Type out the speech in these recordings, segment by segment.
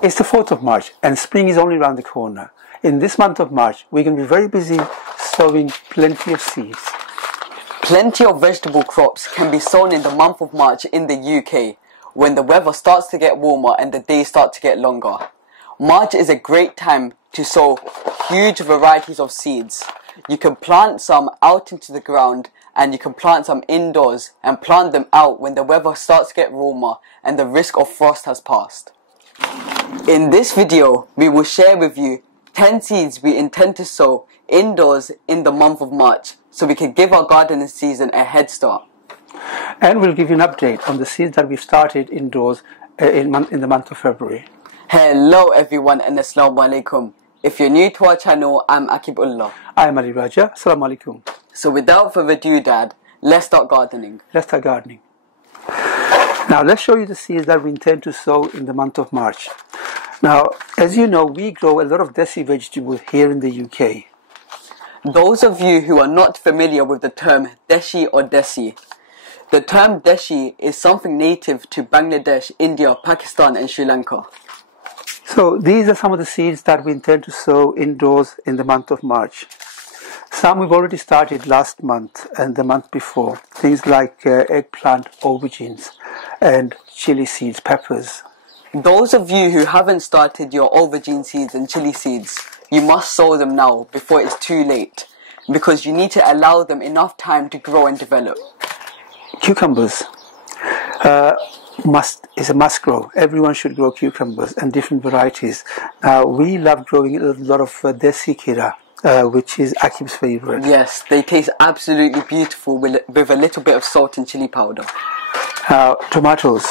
It's the 4th of March and spring is only around the corner. In this month of March, we're going to be very busy sowing plenty of seeds. Plenty of vegetable crops can be sown in the month of March in the UK when the weather starts to get warmer and the days start to get longer. March is a great time to sow huge varieties of seeds. You can plant some out into the ground and you can plant some indoors and plant them out when the weather starts to get warmer and the risk of frost has passed. In this video, we will share with you 10 seeds we intend to sow indoors in the month of March so we can give our gardening season a head start. And we'll give you an update on the seeds that we've started indoors in the month of February. Hello everyone and Assalamu alaikum. If you're new to our channel, I'm Akibullah. I'm Ali Raja. Assalamu alaikum. So without further ado, Dad, let's start gardening. Let's start gardening. Now let's show you the seeds that we intend to sow in the month of March. Now, as you know, we grow a lot of deshi vegetables here in the UK. Those of you who are not familiar with the term deshi or desi, the term deshi is something native to Bangladesh, India, Pakistan and Sri Lanka. So these are some of the seeds that we intend to sow indoors in the month of March. Some we've already started last month and the month before. Things like eggplant, aubergines and chili seeds, peppers. Those of you who haven't started your aubergine seeds and chili seeds, you must sow them now before it's too late, because you need to allow them enough time to grow and develop. Cucumbers is a must grow. Everyone should grow cucumbers and different varieties. Now we love growing a lot of desi kira, which is Akib's favorite. Yes, they taste absolutely beautiful with a little bit of salt and chili powder. Tomatoes.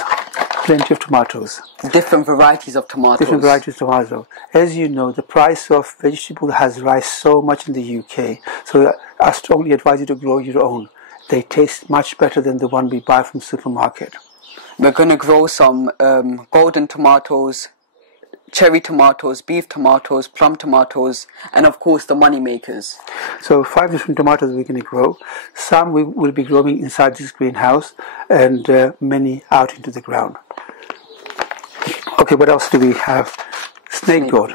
Plenty of tomatoes. Different varieties of tomatoes. Different varieties of tomatoes. As you know, the price of vegetable has risen so much in the UK. So I strongly advise you to grow your own. They taste much better than the one we buy from supermarket. We're going to grow some golden tomatoes, cherry tomatoes, beef tomatoes, plum tomatoes, and of course the money makers. So 5 different tomatoes we're going to grow. Some we will be growing inside this greenhouse and many out into the ground. Okay, what else do we have? Snake gourd,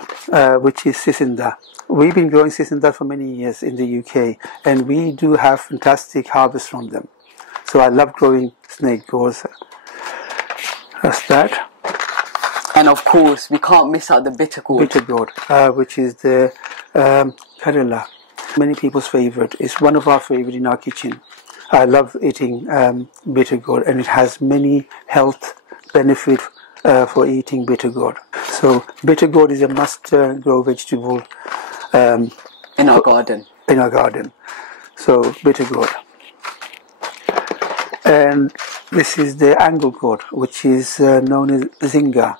which is sisinda. We've been growing sisinda for many years in the UK and we do have fantastic harvests from them. So I love growing snake gourds. That's that. And of course, we can't miss out the bitter gourd. Bitter gourd, which is the Karela. Many people's favorite. It's one of our favorite in our kitchen. I love eating bitter gourd and it has many health benefits for eating bitter gourd. So bitter gourd is a must grow vegetable in our garden. In our garden. So bitter gourd. And this is the angle gourd, which is known as zinga.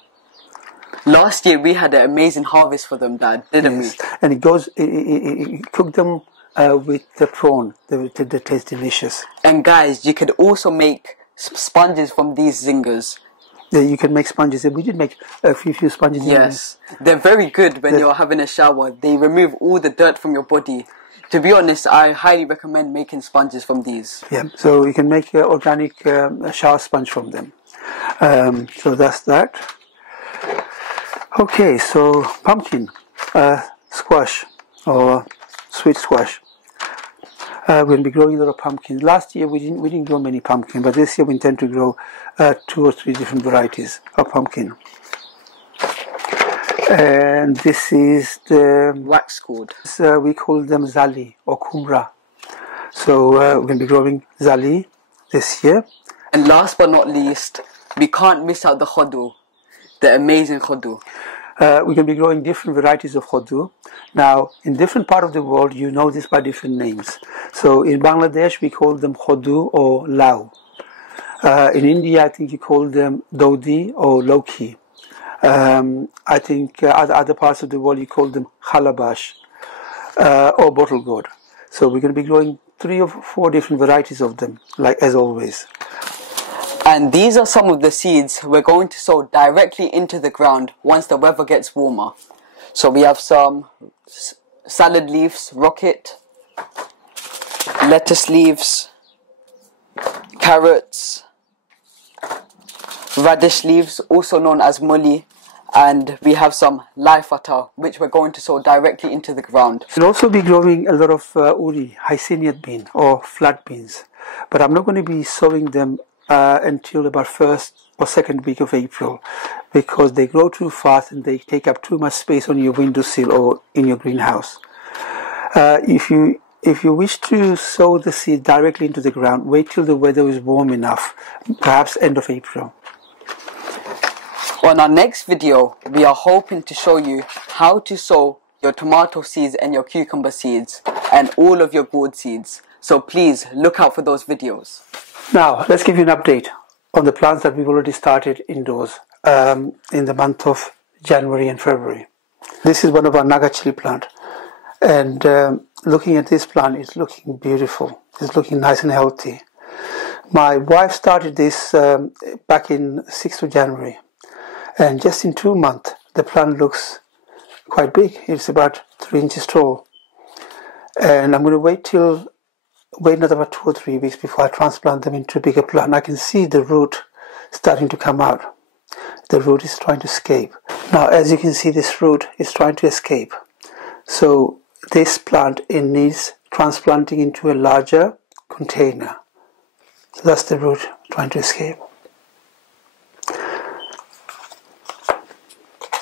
Last year we had an amazing harvest for them, Dad, didn't we? And it cook them with the prawn. They taste delicious. And guys, you could also make sponges from these zingers. Yeah, you can make sponges. We did make a few sponges. Yes, they're very good when you're having a shower. They remove all the dirt from your body. To be honest, I highly recommend making sponges from these. Yeah, so you can make organic shower sponge from them. So that's that. Okay, so pumpkin, squash or sweet squash. We're going to be growing a lot of pumpkins. Last year we didn't grow many pumpkins, but this year we intend to grow 2 or 3 different varieties of pumpkin. And this is the wax gourd. We call them zali or kumra. So we're going to be growing zali this year. And last but not least, we can't miss out the khodu, the amazing khodu. We're going to be growing different varieties of khodu. Now, in different part of the world, you know this by different names. So in Bangladesh, we call them khodu or lau. In India, I think you call them dodi or loki. I think other parts of the world, you call them khalabash or bottle gourd. So we're going to be growing 3 or 4 different varieties of them, like as always. And these are some of the seeds we're going to sow directly into the ground once the weather gets warmer. So we have some salad leaves, rocket, lettuce leaves, carrots, radish leaves, also known as mulli, And we have some live butter, which we're going to sow directly into the ground. We'll also be growing a lot of uri, hyceniate bean or flat beans, but I'm not going to be sowing them until about first or second week of April, because they grow too fast and they take up too much space on your windowsill or in your greenhouse. If you wish to sow the seed directly into the ground, wait till the weather is warm enough, perhaps end of April. On our next video, we are hoping to show you how to sow your tomato seeds and your cucumber seeds and all of your gourd seeds. So please look out for those videos. Now, let's give you an update on the plants that we've already started indoors in the month of January and February. This is one of our Naga chili plant, and looking at this plant, it's looking beautiful. It's looking nice and healthy. My wife started this back in 6th of January, and just in 2 months the plant looks quite big. It's about 3 inches tall, and I'm going to wait another about 2 or 3 weeks before I transplant them into a bigger plant. I can see the root starting to come out. The root is trying to escape. Now, as you can see, this root is trying to escape. So this plant, it needs transplanting into a larger container. So that's the root trying to escape.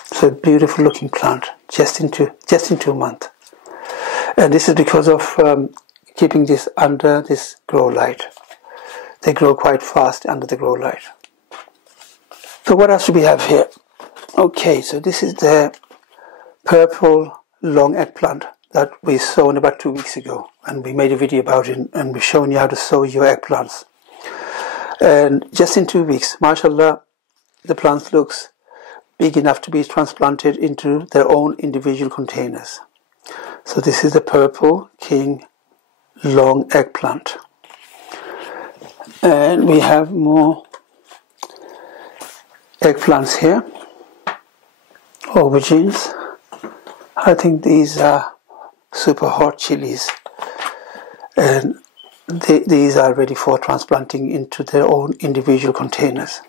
So a beautiful looking plant, just in 2 months. And this is because of keeping this under this grow light. They grow quite fast under the grow light. So what else do we have here? Okay, so this is the purple long eggplant that we sown about 2 weeks ago, and we made a video about it, and we've shown you how to sow your eggplants. And just in 2 weeks, mashallah, the plant looks big enough to be transplanted into their own individual containers. So this is the purple king long eggplant, and we have more eggplants here, aubergines. I think these are super hot chilies, and these are ready for transplanting into their own individual containers.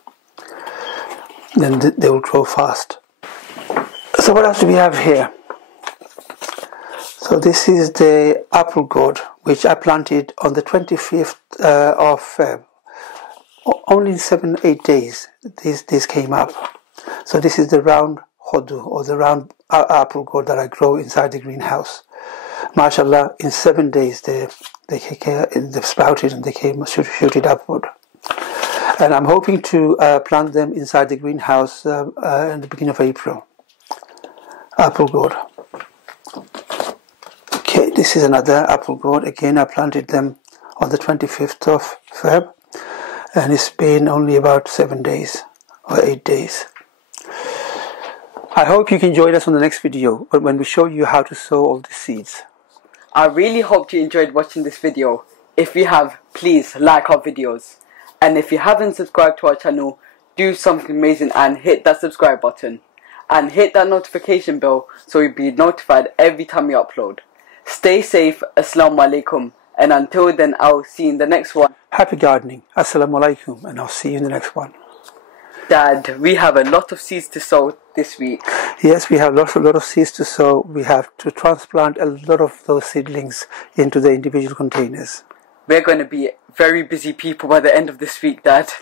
Then they will grow fast. So what else do we have here? So this is the apple gourd, which I planted on the 25th of Feb. Only in 7-8 days this came up. So this is the round hodu, or the round apple gourd that I grow inside the greenhouse. Mashallah, in 7 days they've sprouted and they came shooted upward. And I'm hoping to plant them inside the greenhouse in the beginning of April. Apple gourd. Okay, this is another apple gourd. Again, I planted them on the 25th of Feb, and it's been only about 7 days or 8 days. I hope you can join us on the next video when we show you how to sow all the seeds. I really hope you enjoyed watching this video. If you have, please like our videos. And if you haven't subscribed to our channel, do something amazing and hit that subscribe button. And hit that notification bell so you'll be notified every time we upload. Stay safe, Assalamu alaikum, and until then I'll see you in the next one. Happy gardening, Assalamu alaikum, and I'll see you in the next one. Dad, we have a lot of seeds to sow this week. Yes, we have a lot of seeds to sow. We have to transplant a lot of those seedlings into the individual containers. We're going to be very busy people by the end of this week, Dad.